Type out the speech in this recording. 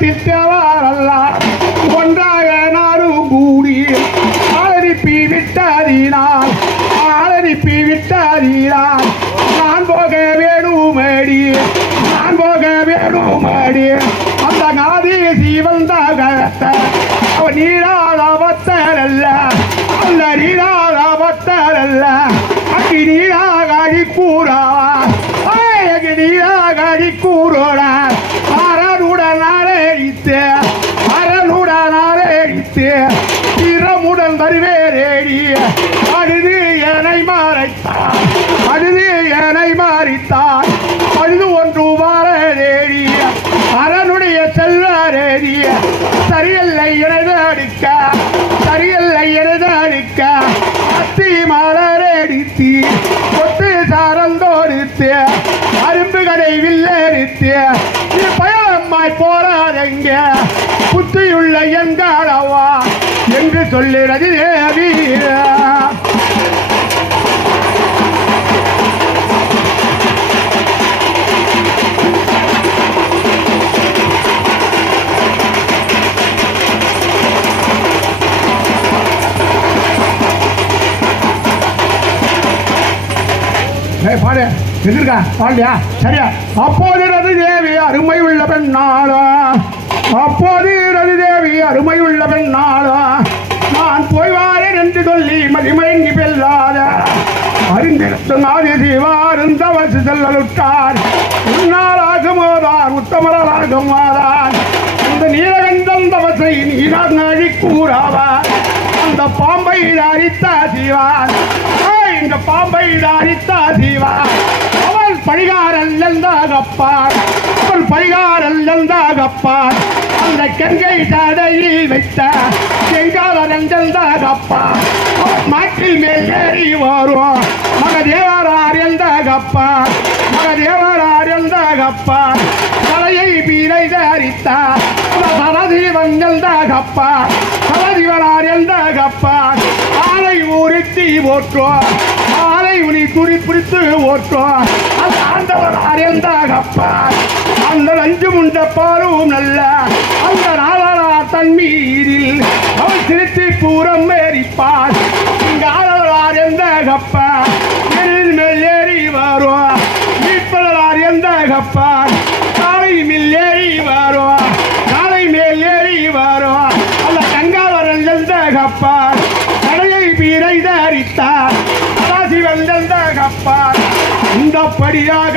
குலத்தில் ஒன்றாக நாடும் கூடி ஆளரிப்பி விட்டாதீனால் ஆளரிப்பி விட்டாதீனால் நான் போக வேணுமேடி. நான் போக வேணுமேடி. அந்த காதேசி வந்த சீவந்தாகத்த அவ நீரா என்னை பழுது ஒன்று வாரேடி அரனுடைய செல்வாரேடி சரியல்லை எனது அடுக்க சரியல்லை எனதடிக்க அத்தி மலரடித்தி கொட்டு சாரந்தோடித்து அரும்புகளை வில்லரித்து இது பயமாய் போராதெங்க புத்தியுள்ள எங்காளவா என்று சொல்லுறது தேவீரா. ஏய், பாடு எதிர்க்கா பாண்டியா சரியா? அப்போது ரதி தேவி அருமை உள்ள பெண்ணாளா. அப்போது ரதி தேவி அருமை உள்ள பெண்ணாளா. நான் போய் வாரேன் என்று சொல்லி மதிமயங்கி பெல்லாத. அறிந்திருத்த நாதி சிவாருந்தவசு செல்லலுட்டார் உன்னாராகுமோதான் உத்தமராகுமாதான் அந்த நீலகந்தம் தவசை நீராக அழி கூறாவார். அந்த பாம்பை அரித்தா சிவான் இந்த பாம்பை அரித்தா தீவா. அவள் பழிகாரல் எந்தாகப்பார் அவள் பழிகாரல் எந்தாகப்பார் அந்த கெங்கை தடையில் வைத்த செங்காலர் எந்தாகப்பார் மாற்றில் மேல் ஏறி வரும் மகதேவரார் எந்தாகப்பார் மகதேவரார் எந்தாகப்பார் தலையை பீரை தரித்தார் சரதீவன் எந்தாகப்பார் சரதிவரார் எந்தாகப்பார் ஆலை உருட்டி ஓட்டுவோம் மாலை உனி துணி குறிப்பிடித்து ஓட்டுவோம் அந்த ஆண்டவர் அறிந்தாகப்பா அந்த நஞ்சு முண்ட பாரும் நல்ல அந்த நாளரா தன் மீதில் அவள் சிரித்து பூரம் மேரிப்பார் இங்கு ஆளவர் அறிந்தாகப்பா எரில் மேல் ஏறி வருவார் மீட்பலர் அறிந்தாகப்பார் காலை மேல் ஏறி வருவார் காலை மேல் ஏறி வருவார் அந்த கங்காவரன் எந்தாகப்பா பசி வந்தந்த கப்பா. இந்த படியாக